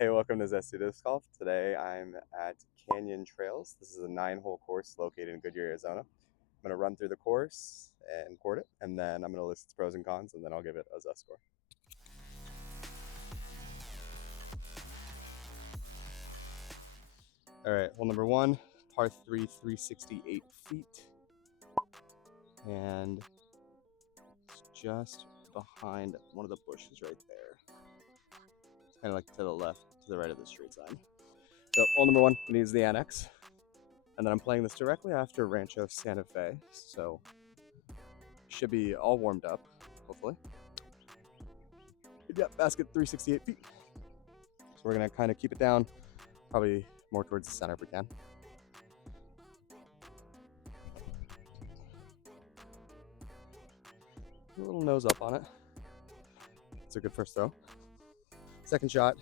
Hey, welcome to ZstyDiscGolf. Today I'm at Canyon Trails. This is a 9-hole course located in Goodyear, Arizona. I'm going to run through the course and court it, and then I'm going to list its pros and cons, and then I'll give it a Zest score. All right, hole number 1, par 3, 368 feet. And it's just behind one of the bushes right there. It's kind of like to the left, to the right of the street sign. So hole number 1 needs the annex. And then I'm playing this directly after Rancho Santa Fe, so should be all warmed up, hopefully. Yep, basket 368 feet. So we're gonna kind of keep it down, probably more towards the center if we can. A little nose up on it. It's a good first throw. Second shot,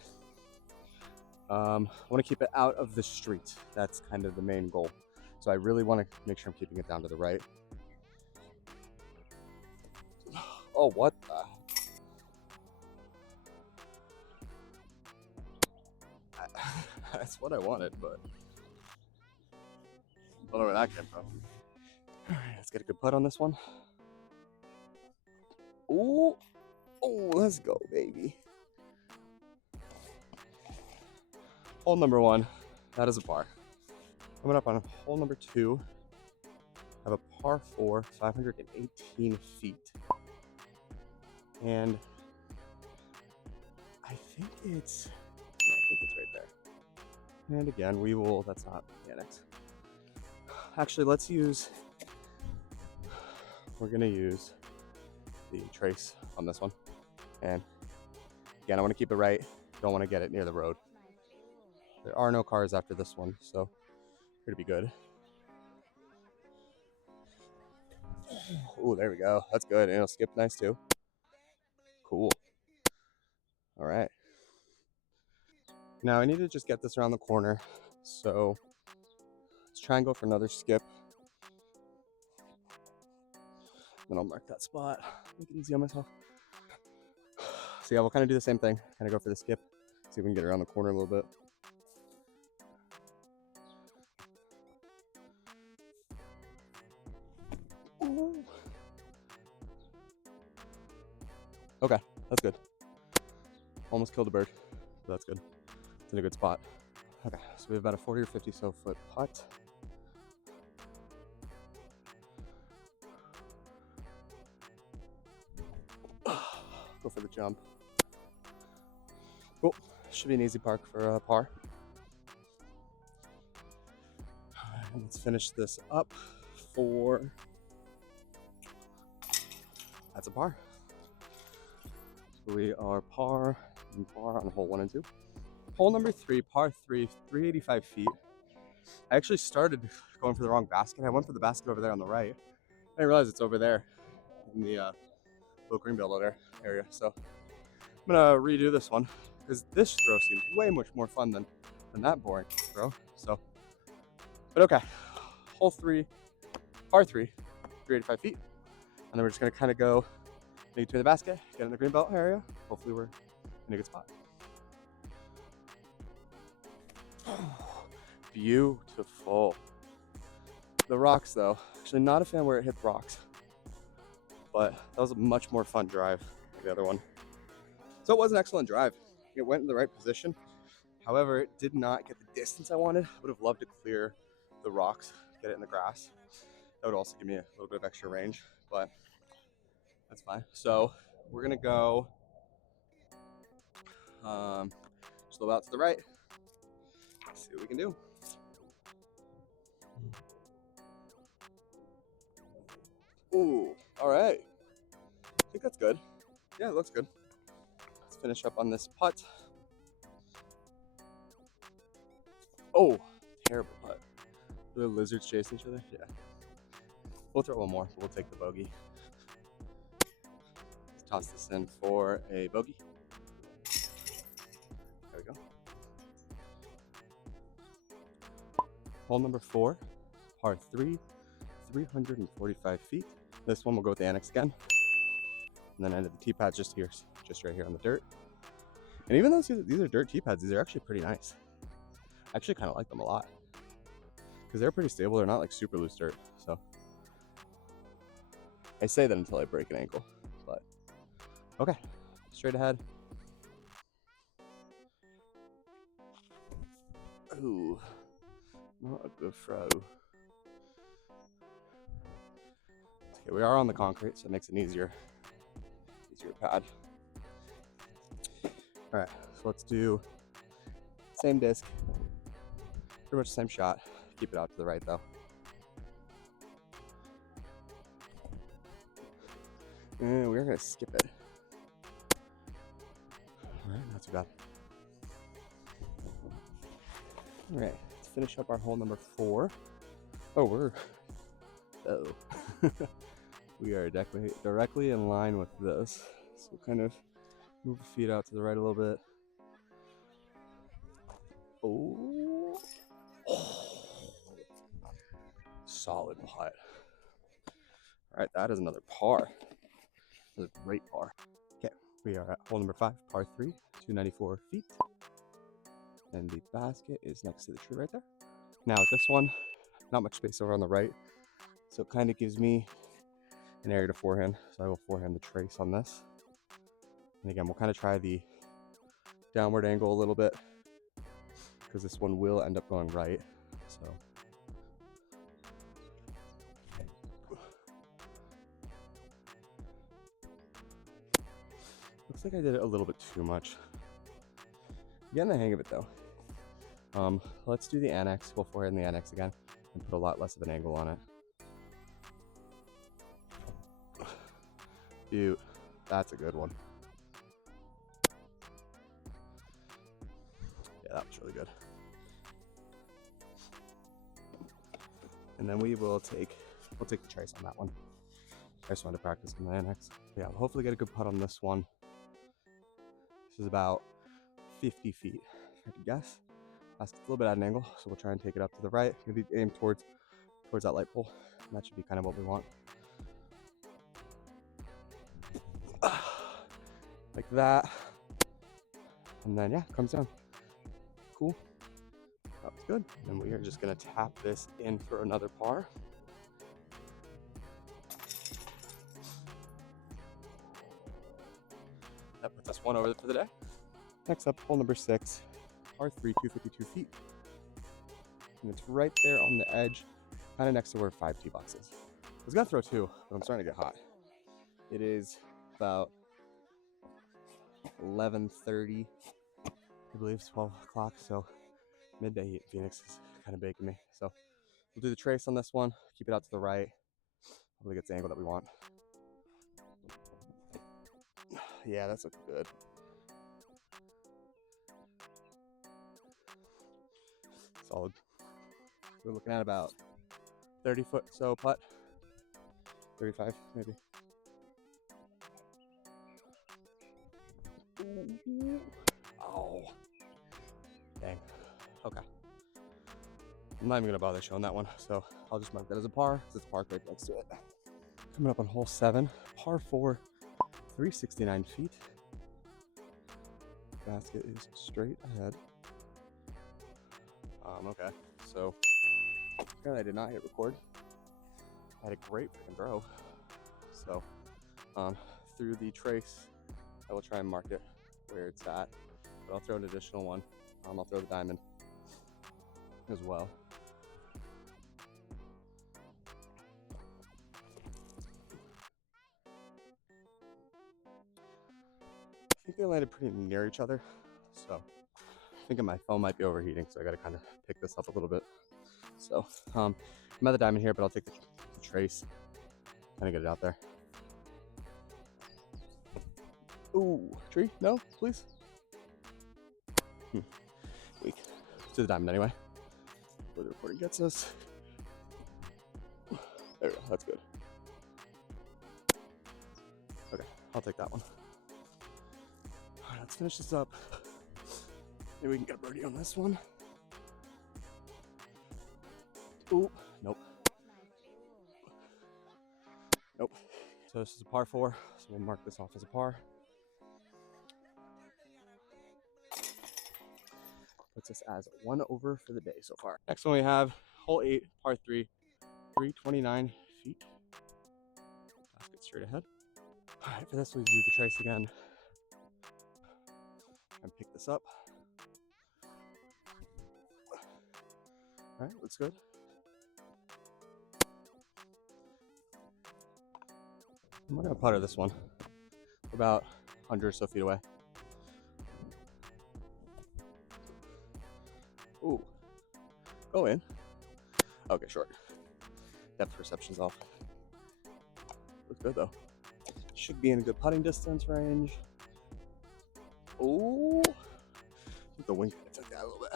I want to keep it out of the street. That's kind of the main goal. So I really want to make sure I'm keeping it down to the right. Oh, what the? That's what I wanted, but I don't know where that came from. All right, let's get a good putt on this one. Ooh, oh, let's go, baby. Hole number 1, that is a par. Coming up on hole number 2, I have a par 4, 518 feet. And I think it's right there. And again, that's not the annex. Actually, we're gonna use the trace on this one. And again, I wanna keep it right. Don't wanna get it near the road. There are no cars after this one, so we're gonna be good. Ooh, there we go. That's good. And it'll skip nice too. Cool. All right. Now I need to just get this around the corner. So let's try and go for another skip. Then I'll mark that spot. Make it easy on myself. So yeah, we'll kind of do the same thing. Kind of go for the skip. See if we can get around the corner a little bit. Ooh. Okay, that's good. Almost killed a bird, but that's good. It's in a good spot. Okay, so we have about a 40 or 50 so foot putt. Go for the jump. Cool. Should be an easy park for a par. And let's finish this up for. That's a par. So we are par and par on hole 1 and 2. Hole number 3, par 3, 385 feet. I actually started going for the wrong basket. I went for the basket over there on the right. I didn't realize it's over there in the little greenbelt area. So I'm gonna redo this one because this throw seems way much more fun than that boring throw. So, but okay. Hole 3, par 3, 385 feet. And then we're just gonna kind of go maybe to the basket, get in the greenbelt area. Hopefully we're in a good spot. Beautiful. The rocks though, actually not a fan where it hit rocks, but that was a much more fun drive than the other one. So it was an excellent drive. It went in the right position. However, it did not get the distance I wanted. I would have loved to clear the rocks, get it in the grass. That would also give me a little bit of extra range, but that's fine. So we're gonna go just a little out to the right. See what we can do. Ooh, all right. I think that's good. Yeah, it looks good. Let's finish up on this putt. Oh, terrible putt. Are the lizards chasing each other? Yeah. We'll throw one more. We'll take the bogey. Let's toss this in for a bogey. There we go. Hole number 4, par 3, 345 feet. This one will go with the annex again. And then I ended the tee pad just right here on the dirt. And even though these are dirt tee pads, these are actually pretty nice. I actually kind of like them a lot because they're pretty stable. They're not like super loose dirt. So I say that until I break an ankle, but okay, straight ahead. Ooh, not a good throw. Okay, we are on the concrete, so it makes it an easier pad. All right, so let's do same disc, pretty much the same shot. Keep it out to the right though. And we're gonna skip it. All right, not too bad. All right, let's finish up our hole number 4. Oh, we are directly in line with this. So kind of move the feet out to the right a little bit. Oh, solid putt. All right, that is another par. That's a great par. Okay, we are at hole number 5, par 3, 294 feet. And the basket is next to the tree right there. Now with this one, not much space over on the right, so it kind of gives me an area to forehand. So I will forehand the trace on this. And again, we'll kind of try the downward angle a little bit because this one will end up going right. So looks like I did it a little bit too much. Getting the hang of it though. Let's do the annex. We'll forehand the annex again and put a lot less of an angle on it. Dude, that's a good one. Yeah, that was really good. And then we'll take the trace on that one. I just wanted to practice on the annex. Yeah, we'll hopefully get a good putt on this one. This is about 50 feet, if I could guess. That's a little bit at an angle, so we'll try and take it up to the right. Maybe aim towards that light pole. And that should be kind of what we want. Like that. And then, yeah, comes down. Cool. That was good. And we are just going to tap this in for another par. That puts us one over for the day. Next up, hole number 6, par 3, 252 feet. And it's right there on the edge, kind of next to where 5 tee box is. I was going to throw 2, but I'm starting to get hot. It is about 11:30, I believe, 12 o'clock, so midday heat in Phoenix is kind of baking me. So we'll do the trace on this one, keep it out to the right, hopefully get the angle that we want. Yeah, that's looking good. Solid. We're looking at about 30 foot so putt, 35 maybe. Oh, dang. Okay. I'm not even gonna bother showing that one, so I'll just mark that as a par because it's parked right next to it. Coming up on hole 7, par 4, 369 feet. Basket is straight ahead. Okay, so apparently I did not hit record. I had a great freaking throw. So through the trace, I will try and mark it where it's at, but I'll throw an additional one. I'll throw the diamond as well. I think they landed pretty near each other, so I think my phone might be overheating, so I gotta kind of pick this up a little bit. So I'm at the diamond here, but I'll take the trace, kind of get it out there. Ooh, tree? No, please. Weak. To the diamond anyway. Where the recording gets us. There we go, that's good. Okay, I'll take that one. All right, let's finish this up. Maybe we can get a birdie on this one. Ooh, nope. Nope. So this is a par 4, so we'll mark this off as a par. Puts us as 1 over for the day so far. Next one we have hole 8, par 3, 329 feet. Basket straight ahead. All right, for this we do the trace again. And pick this up. All right, looks good. I'm gonna putter this one. About 100 or so feet away. Ooh, go in. Okay, short. Depth perception's off. Looks good though. Should be in a good putting distance range. Ooh, I think the wind kind of took that a little bit.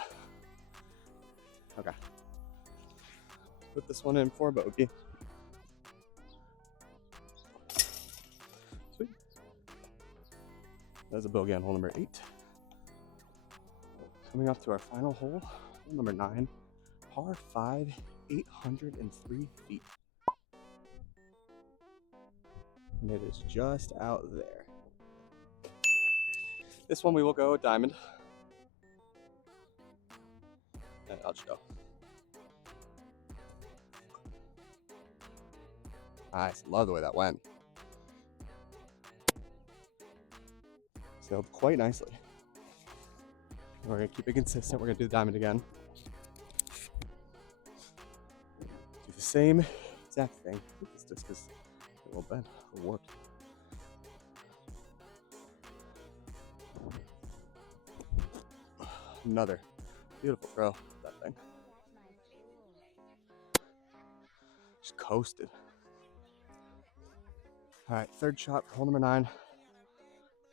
Okay. Put this one in for bogey. Sweet. That's a bogey on hole number 8. Coming up to our final hole, hole number 9, par 5, 803 feet. And it is just out there. This one we will go diamond. And I'll just go. Nice, love the way that went. Sailed quite nicely. We're gonna keep it consistent. We're gonna do the diamond again. Do the same exact thing. I think this disc is a little bent or warped. Another beautiful throw, that thing. Just coasted. All right, third shot for hole number 9.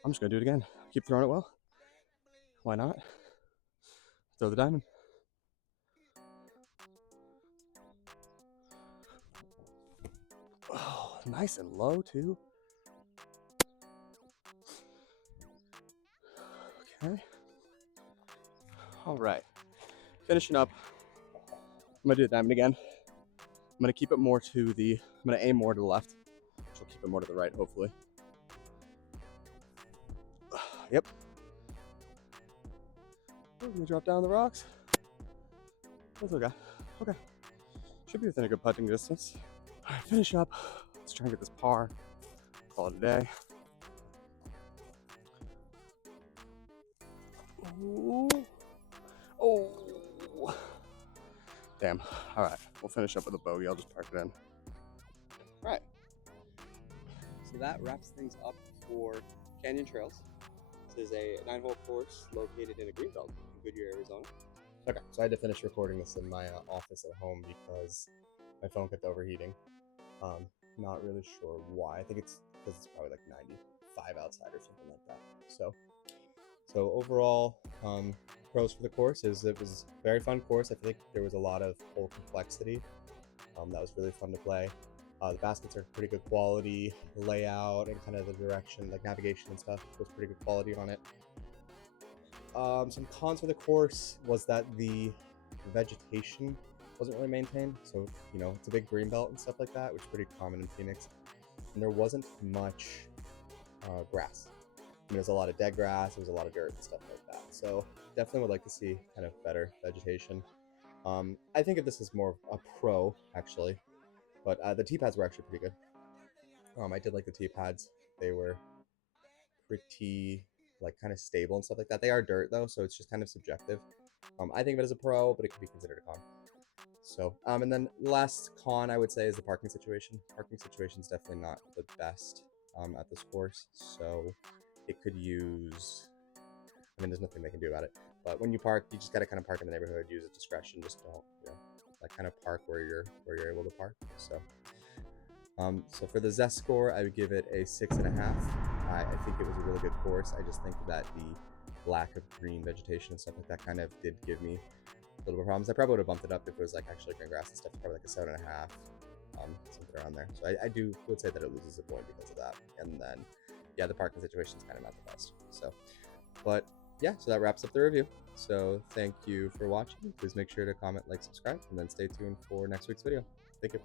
I'm just gonna do it again. Keep throwing it well. Why not? Throw the diamond. Oh, nice and low too. Okay. All right. Finishing up. I'm gonna do the diamond again. I'm gonna keep it more to the, I'm gonna aim more to the left, which will keep it more to the right, hopefully. Yep. I'm gonna drop down the rocks. That's okay. Okay. Should be within a good putting distance. All right, finish up. Let's try and get this par. Call it a day. Ooh. Oh. Damn. All right, we'll finish up with a bogey. I'll just park it in. All right. So that wraps things up for Canyon Trails. This is a 9-hole course located in a greenbelt in Goodyear, Arizona. Okay, so I had to finish recording this in my office at home because my phone kept overheating. Not really sure why. I think it's because it's probably like 95 outside or something like that. So overall, pros for the course is it was a very fun course. I think there was a lot of hole complexity. That was really fun to play. The baskets are pretty good quality. The layout and kind of the direction, like navigation and stuff, was pretty good quality on it. Some cons for the course was that the vegetation wasn't really maintained. So, you know, it's a big green belt and stuff like that, which is pretty common in Phoenix. And there wasn't much grass. I mean, there's a lot of dead grass, there was a lot of dirt and stuff like that. So definitely would like to see kind of better vegetation. I think if this is more of a pro, actually. But the tee pads were actually pretty good. I did like the tee pads. They were pretty, like, kind of stable and stuff like that. They are dirt, though, so it's just kind of subjective. I think of it as a pro, but it could be considered a con. So, and then the last con I would say is the parking situation. Parking situation is definitely not the best at this course. So it could use, I mean, there's nothing they can do about it. But when you park, you just got to kind of park in the neighborhood, use at discretion. Just don't, you know, like kind of park where you're able to park. So, so for the Zest score, I would give it a 6.5. I think it was a really good course. I just think that the lack of green vegetation and stuff like that kind of did give me a little bit of problems. I probably would have bumped it up if it was like actually green grass and stuff. Probably like a 7.5, something around there. So I would say that it loses a point because of that. And then, yeah, the parking situation is kind of not the best. So, but yeah, so that wraps up the review. So thank you for watching. Please make sure to comment, like, subscribe, and then stay tuned for next week's video. Thank you.